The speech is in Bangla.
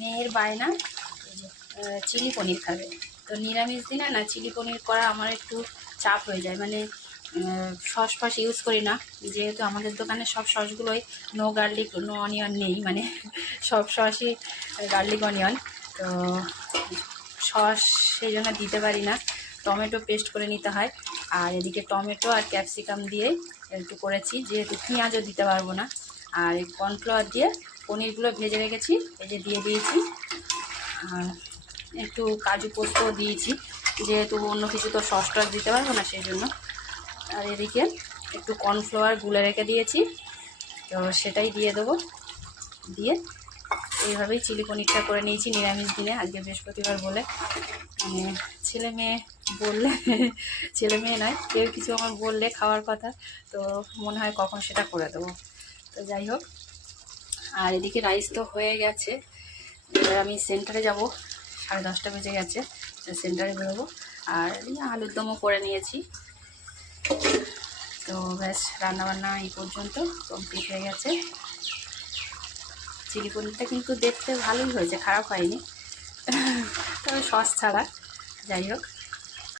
মেয়ের বায়না এই যে চিলি পনির খাবে। তো নিরামিষ দিনে না চিলি পনির করা আমার একটু চাপ হয়ে যায়, মানে সস ফস ইউজ করি না, যেহেতু আমাদের দোকানে সব সসগুলোই নো গার্লিক নো অনিয়ন নেই, মানে সব সসই গার্লিক অনিয়ন। তো সস সেই জন্য দিতে পারি না, টমেটো পেস্ট করে নিতে হয়। আর এদিকে টমেটো আর ক্যাপসিকাম দিয়ে একটু করেছি, যেহেতু পেঁয়াজও দিতে পারবো না। আর এই কর্নফ্লাওয়ার দিয়ে পনিরগুলো ভেজে রেখেছি, এই যে দিয়ে দিয়েছি। আর একটু কাজু পোস্তও দিয়েছি, যেহেতু অন্য কিছু তো সস টস দিতে পারবো না সেই জন্য। আর এদিকে একটু কর্নফ্লাওয়ার গুলে রেখে দিয়েছি, তো সেটাই দিয়ে দেবো। দিয়ে এইভাবেই চিলি পনিরটা করে নিয়েছি নিরামিষ দিনে, আজকে বৃহস্পতিবার বলে। মানে ছেলে মেয়ে বললে ছেলে মেয়ে নয়, কেউ কিছু আমার বললে খাওয়ার কথা, তো মনে হয় কখন সেটা করে দেবো। তো যাই হোক, আর এদিকে রাইস তো হয়ে গেছে। এবার আমি সেন্টারে যাব, 10:30 বেজে গেছে, সেন্টারে বেরোবো। আর আলুর দমও করে নিয়েছি। তো ব্যাস, রান্নাবান্না এই পর্যন্ত কমপ্লিট হয়ে গেছে। চিলি পনিরটা কিন্তু দেখতে ভালোই হয়েছে, খারাপ হয়নি, তবে সস ছাড়া। যাই হোক,